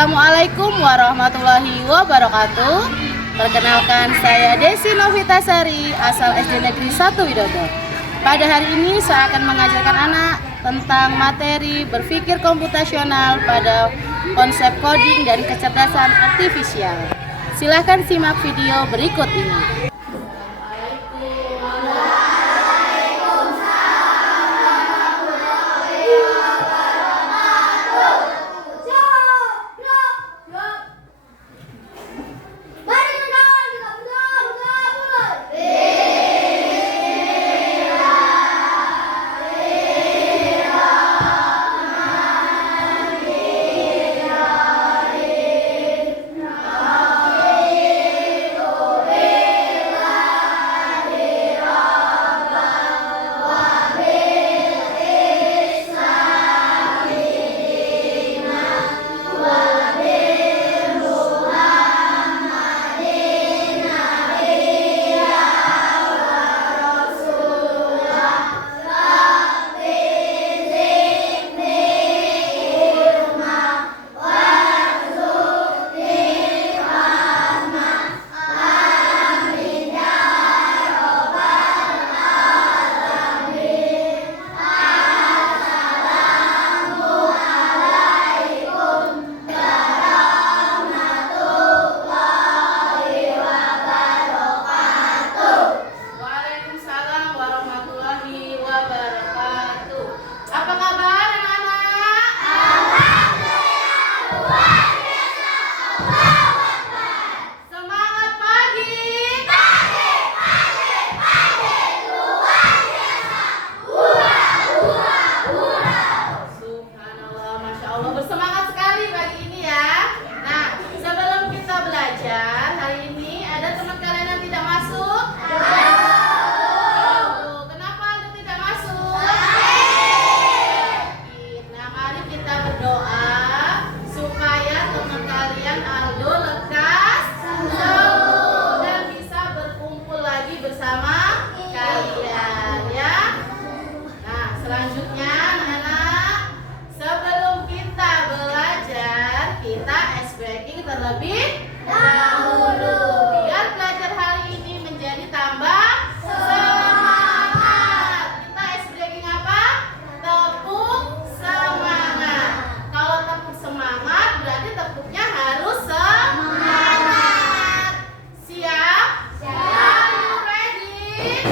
Assalamualaikum warahmatullahi wabarakatuh. Perkenalkan, saya Desi Novitasari, asal SD Negeri 1 Widodo. Pada hari ini saya akan mengajarkan anak tentang materi berpikir komputasional pada konsep coding dan kecerdasan artifisial. Silahkan simak video berikut ini. Selanjutnya, anak-anak, sebelum kita belajar, kita ice breaking terlebih dahulu. Biar belajar hari ini menjadi tambah semangat. Kita ice breaking apa? Tepuk semangat. Kalau tepuk semangat, berarti tepuknya harus semangat. Siap? Are you ready?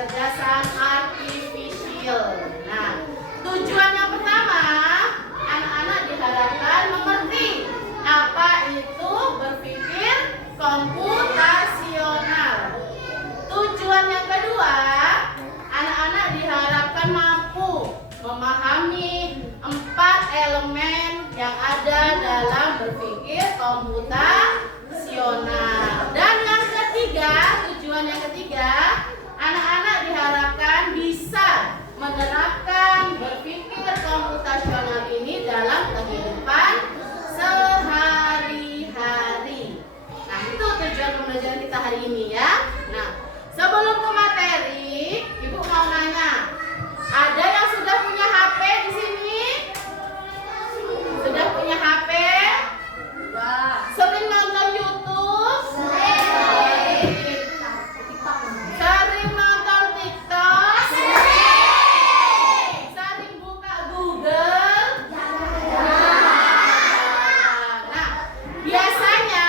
kecerdasan artifisial. Nah, tujuan yang pertama, anak-anak diharapkan mengerti apa itu berpikir komputasional. Tujuan yang kedua, anak-anak diharapkan mampu memahami 4 elemen yang ada dalam berpikir komputasional. Dan yang ketiga, tujuan yang ketiga, anak-anak diharapkan bisa menerapkan berpikir komputasional ini dalam kehidupan sehari-hari. Nah, itu tujuan pembelajaran kita hari ini ya. Nah, sebelum ke materi, Ibu mau nanya, ada yang sudah punya HP di sini? Sudah punya HP? Sering nonton YouTube? Sering nonton TikTok? Sering buka Google? Nah, biasanya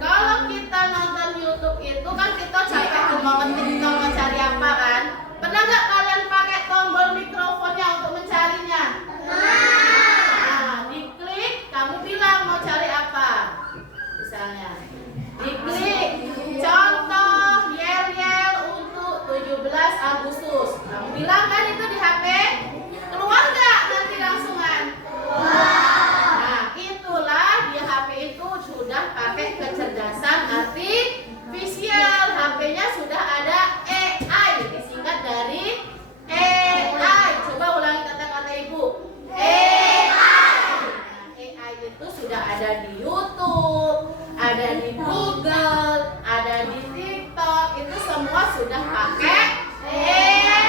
kalau kita nonton YouTube itu kan kita capek mau mencari apa kan? Pernah nggak kalian pakai tombol mikrofonnya untuk mencarinya? Nah, diklik, kamu bilang mau cari apa? Misalnya, diklik contoh yel-yel untuk 17 Agustus. Kamu bilang kan itu di HP? Keluar nggak nanti langsungan? Nah, itulah di HP itu sudah pakai kecerdasan artifisial. HP-nya sudah ada AI, disingkat dari AI. Coba ulangi kata-kata Ibu. AI. Nah, AI itu sudah ada di YouTube, ada di Google, ada di TikTok. Itu semua sudah pakai AI.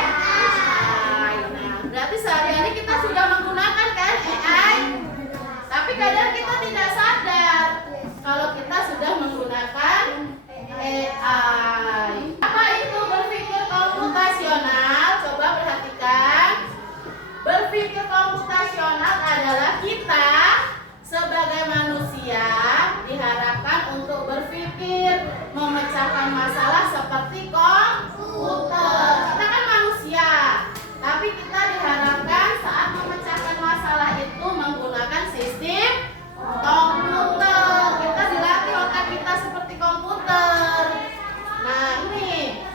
Nah, berarti sehari-hari kita sudah menggunakan kan AI. Tapi kadang kita tidak sadar kalau kita sudah menggunakan AI. Apa itu berpikir komputasional? Coba perhatikan. Berpikir komputasional adalah kita sebagai manusia diharapkan untuk berpikir memecahkan masalah seperti komputer. Kita kan manusia, tapi kita diharapkan saat memecahkan masalah itu menggunakan sistem komputer. Kita dilatih otak kita seperti komputer. Nah, ini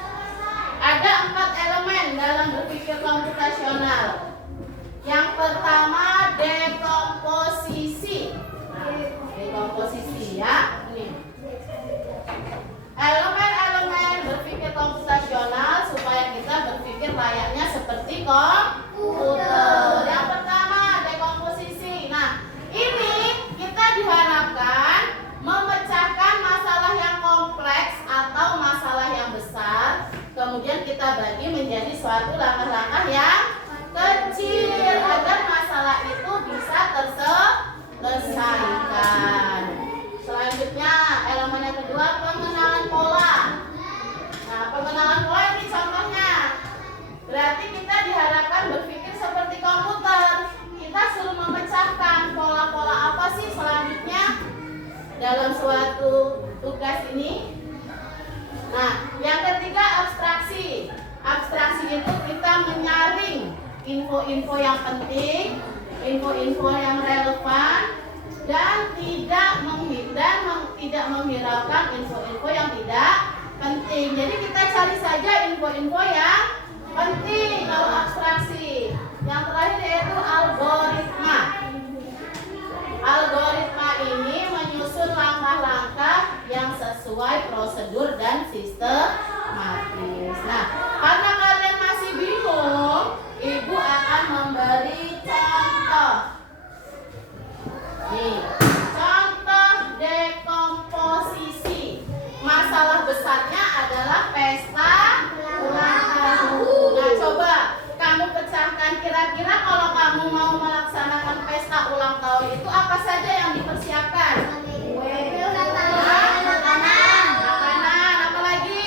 ada 4 elemen dalam berpikir komputasional. Yang pertama, dekomposisi. Nah, dekomposisi ya. Ini elemen-elemen berpikir komputasional supaya kita berpikir layaknya seperti komputer. Yang pertama, dekomposisi. Nah, ini kita diharapkan memecahkan masalah yang kompleks atau masalah yang besar, kemudian kita bagi menjadi suatu langkah-langkah yang kecil agar masalah itu bisa terselesaikan. Selanjutnya, elemen yang kedua, pengenalan pola. Nah, pengenalan pola ini contohnya. Berarti kita diharapkan berpikir seperti komputer. Kita suruh memecahkan pola-pola apa sih selanjutnya dalam suatu tugas ini. Nah, yang ketiga, abstraksi. Abstraksi itu kita menyaring info-info yang penting, info-info yang relevan, dan tidak menghiraukan info-info yang tidak penting. Jadi kita cari saja info-info yang penting kalau abstraksi. Yang terakhir yaitu algoritma. Algoritma ini menyusun langkah-langkah yang sesuai prosedur dan sistematis. Nah, karena kalian masih bingung, Ibu akan memberi contoh. Nih, contoh dekomposisi. Masalah besarnya adalah pesta ulang tahun. Nah, coba kamu pecahkan, kira-kira kalau kamu mau melaksanakan pesta ulang tahun itu apa saja yang dipersiapkan? Makanan, apa lagi?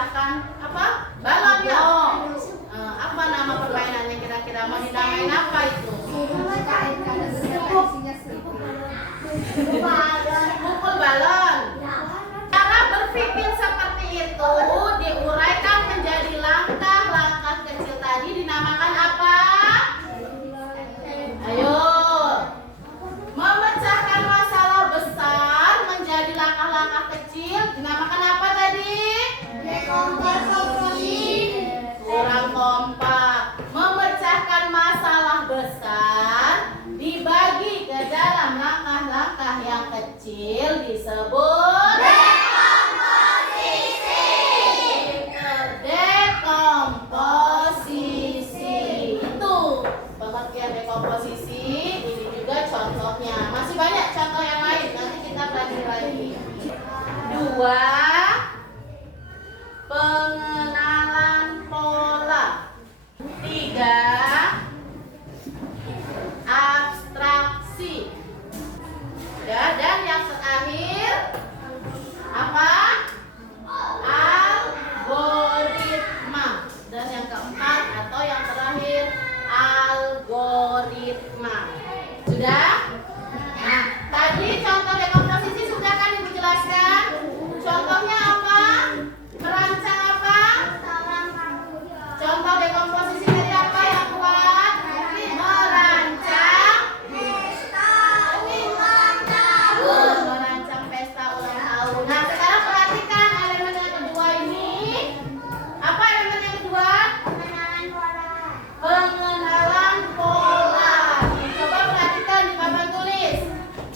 memecahkan apa? Balon ya. Apa nama permainannya kira-kira? Mau dinamain apa itu? Pukul balon. Cara berpikir seperti itu diuraikan menjadi langkah-langkah kecil tadi dinamakan apa? Ayo. Memecahkan masalah besar menjadi langkah-langkah kecil dinamakan apa tadi? Dekomposisi. Kurang kompak. Memecahkan masalah besar dibagi ke dalam langkah-langkah yang kecil disebut dekomposisi. Dekomposisi itu pengertian dekomposisi. Ini juga contohnya. Masih banyak contoh yang lain. Nanti kita pelajari lagi. 2. Pengenalan pola. 3. Abstraksi. Ya, dan yang terakhir apa? Algoritma. Dan yang keempat atau yang terakhir algoritma. Sudah? Nah, tadi contoh dekomposisi sudah kan Ibu jelaskan? Contohnya apa? Merancang apa? Contoh dekomposisi tadi apa yang kuat? Merancang pesta ulang tahun. Nah, sekarang perhatikan elemen yang kedua ini. Apa elemen yang kedua? Pengenalan pola. Coba perhatikan di papan tulis.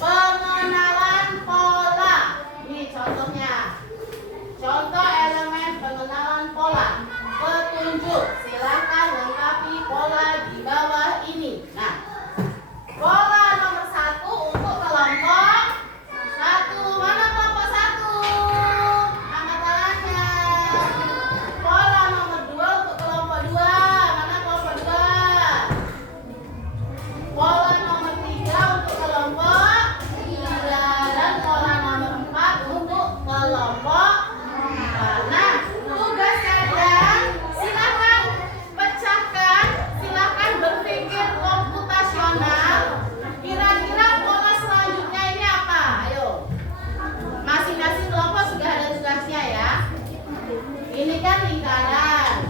Pengenalan pola. Ini contohnya. Contoh elemen pengenalan pola. Petunjuk. Silakan lengkapi pola di bawah ini. Nah, pola nomor 1 untuk kelompok 1. Mana kelompok 1? Angkat tangannya. Pola nomor 2 untuk kelompok 2. Mana kelompok 2? Pola nomor 3 untuk kelompok 3. Dan pola nomor 4 untuk kelompok 4. Nah, tugas kalian silakan pecahkan, silakan berpikir komputasional. Kira-kira pola selanjutnya ini apa? Ayo. Masing-masing kelompok sudah ada tugasnya ya. Ini kan lingkaran,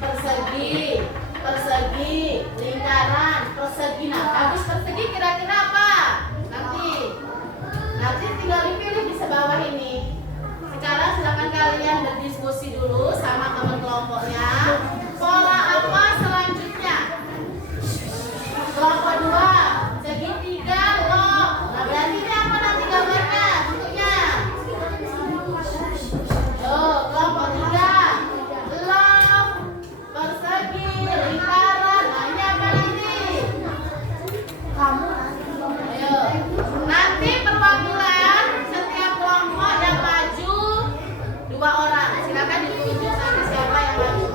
persegi, persegi, lingkaran, persegi. Nah, habis persegi kira-kira apa? Nanti tinggal dipilih di sebawah ini. Sekarang silakan kalian berdiskusi dulu sama teman kelompoknya. Pola apa selanjutnya? Kelompok 2, segitiga log. Nah, berarti ini apa nanti gambarnya, bentuknya? Kelompok 3, log, persegi, lingkaran. Nah, ini apa nanti? Ayo. Nanti perwakilan setiap kelompok yang maju 2 orang. Silakan ditunjuk nanti siapa yang maju.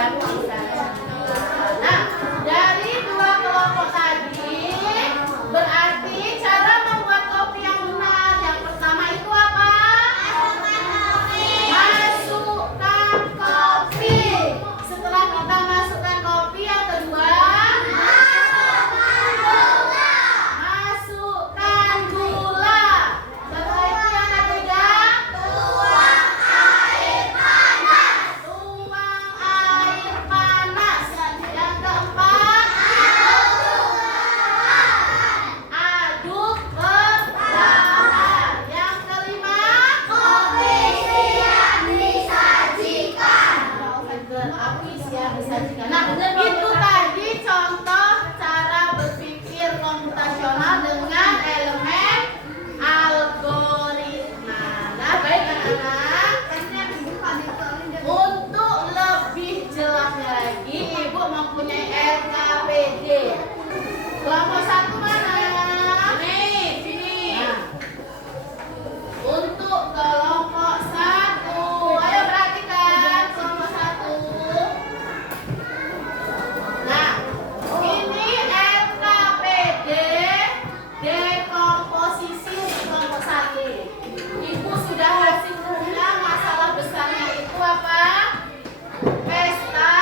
Nah, dari dua kelompok tadi berarti cara membuat kopi yang benar. Yang pertama itu apa? Masukkan kopi. Setelah kita masukkan kopi, yang kedua masukkan gula. Setelah itu yang ketiga tuang air panas. Yang keempat aduk perlahan. Yang kelima kopi siap disajikan. Nah, itu tadi contoh cara berpikir komputasional dengan elemen algoritma. Nah, baik anak-anak, untuk lebih jelasnya lagi, Ibu mempunyai LKPD. Kelompok satu mana? Sini. Nah, untuk kelompok satu, ayo perhatikan kelompok satu. Nah, ini LKPD dekomposisi kelompok satu. Ibu sudah kasih ulang masalah besarnya itu apa? Pesta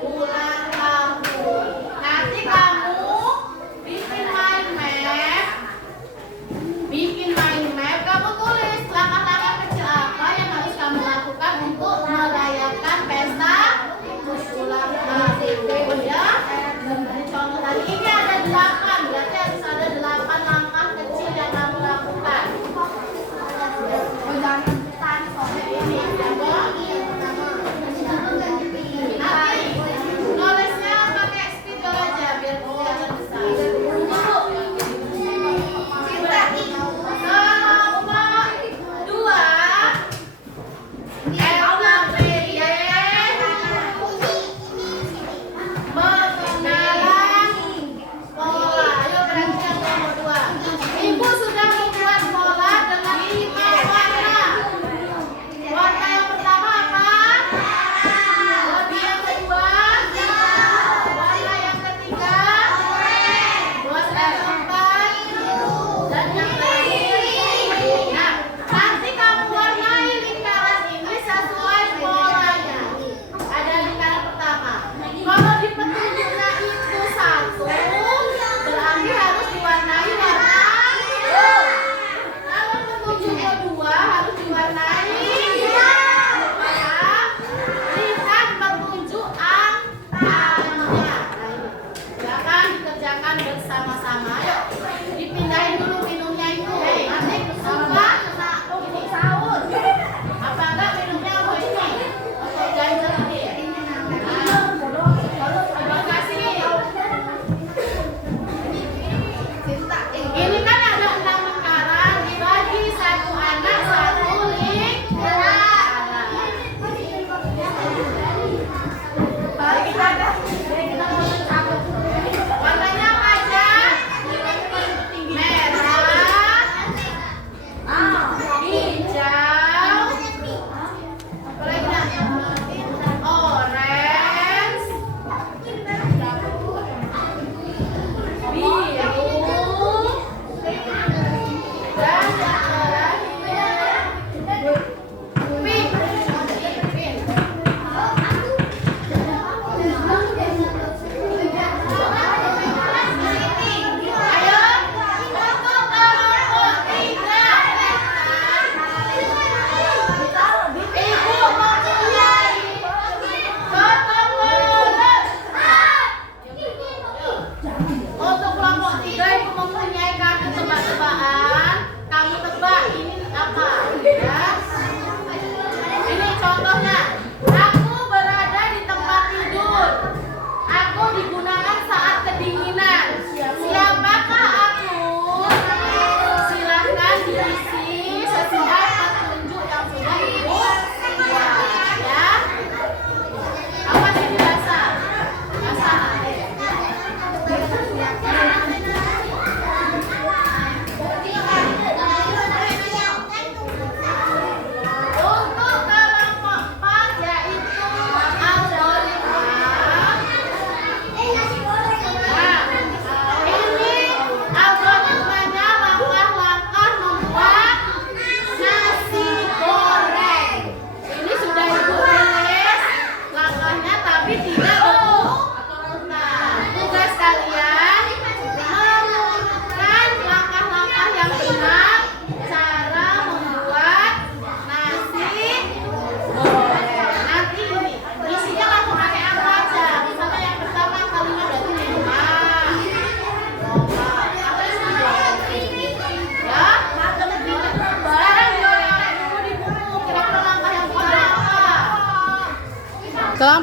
ulang tahun. Nanti kamu bisa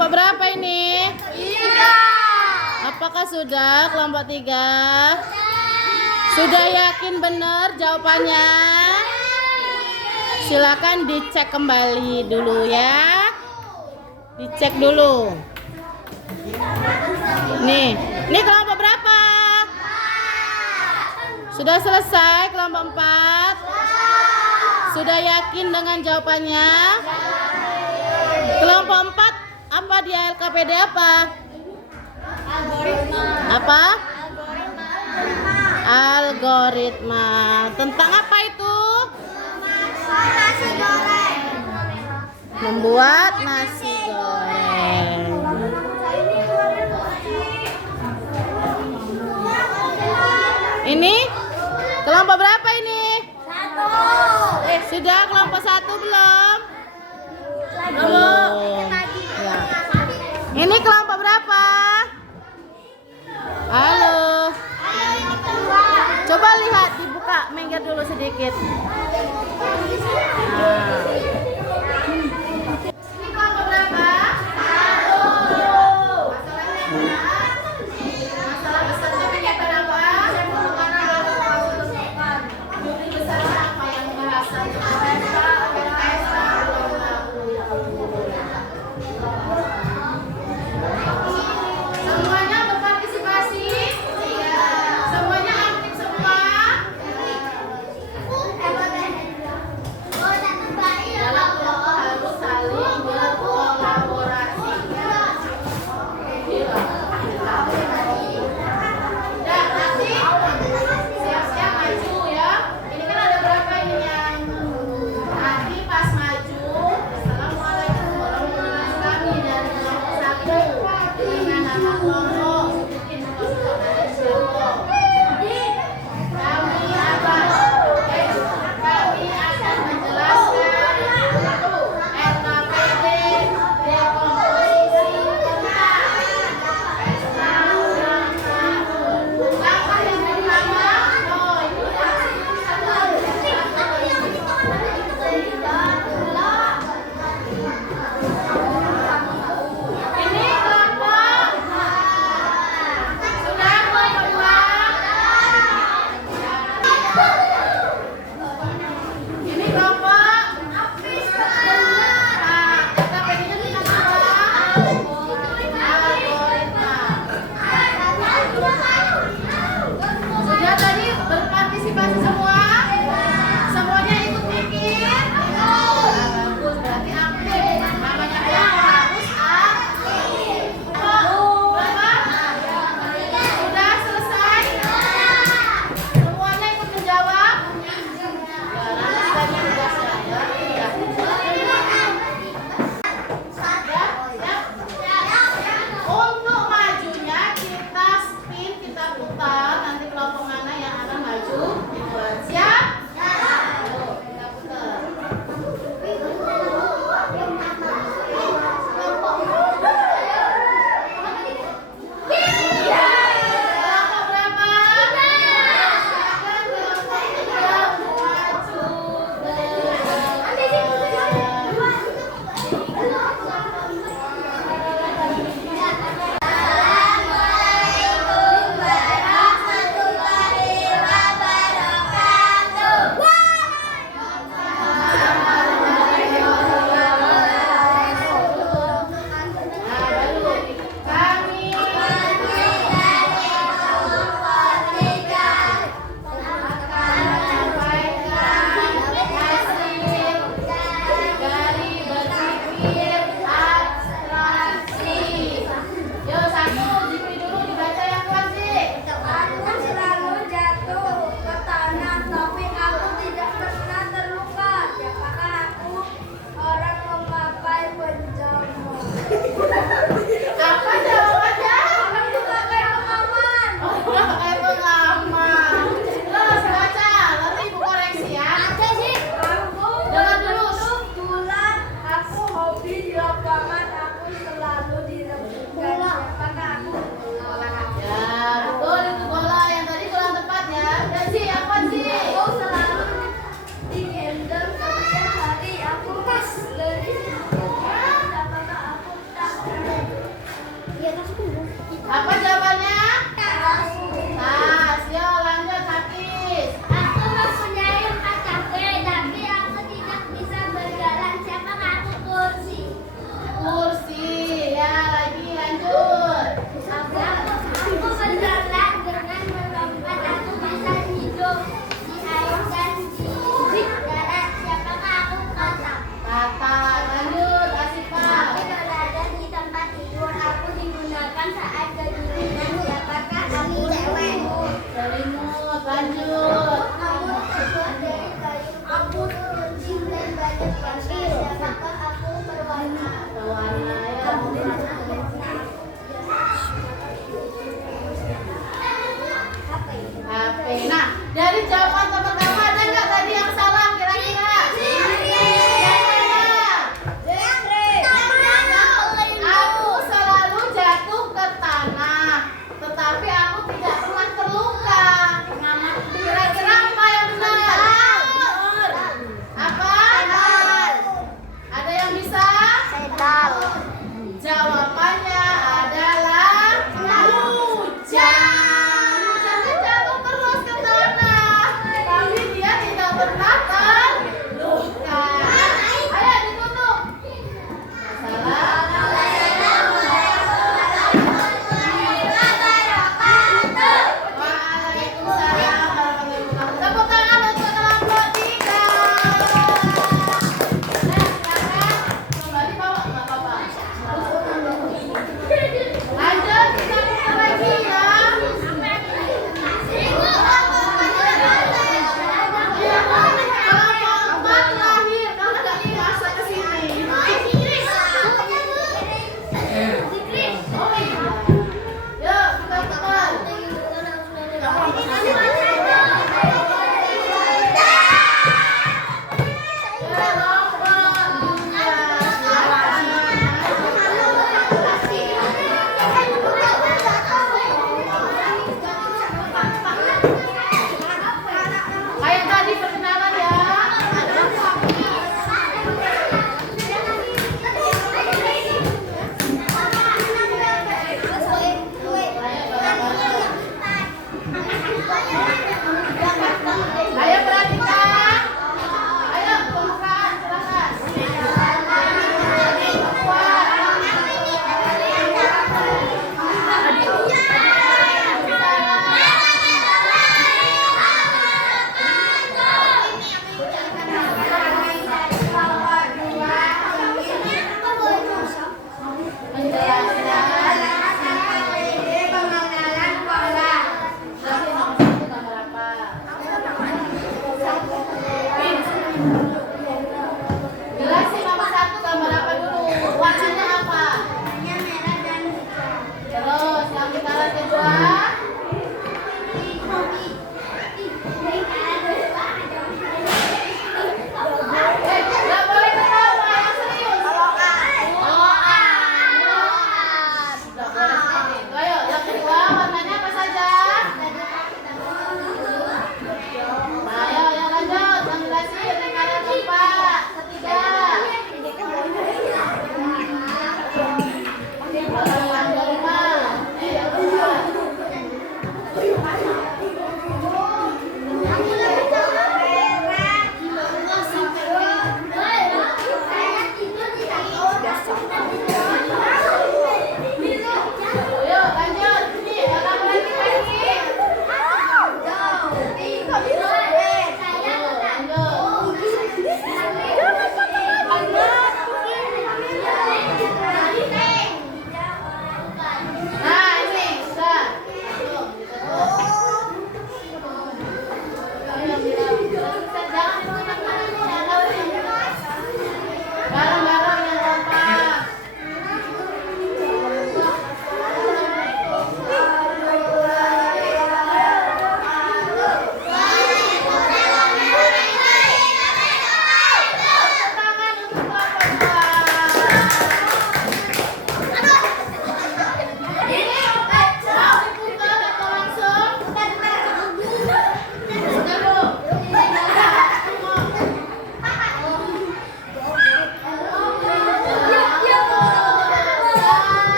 Kelompok berapa ini? 3. Apakah sudah kelompok 3? Sudah yakin benar jawabannya? Silakan dicek kembali dulu ya. Dicek dulu. Nih kelompok berapa? Sudah selesai kelompok 4? Sudah yakin dengan jawabannya? Kelompok 4 apa dia LKPD apa? Apa? Algoritma. Tentang apa itu? Nasi goreng. Membuat nasi goreng. Ini kelompok berapa ini? 1. Sudah kelompok 1 belum? Belum. Ya. Ini kelompok berapa? Halo. Coba lihat, dibuka, minggir dulu sedikit. Nah. Ini kelompok berapa? 1. Masalah besarnya kegiatan apa? Jumlah besarnya apa yang bahasan? Semuanya berpartisipasi? Semuanya aktif semua?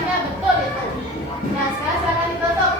jawabannya betul itu. Ya, sekarang silakan ditutup.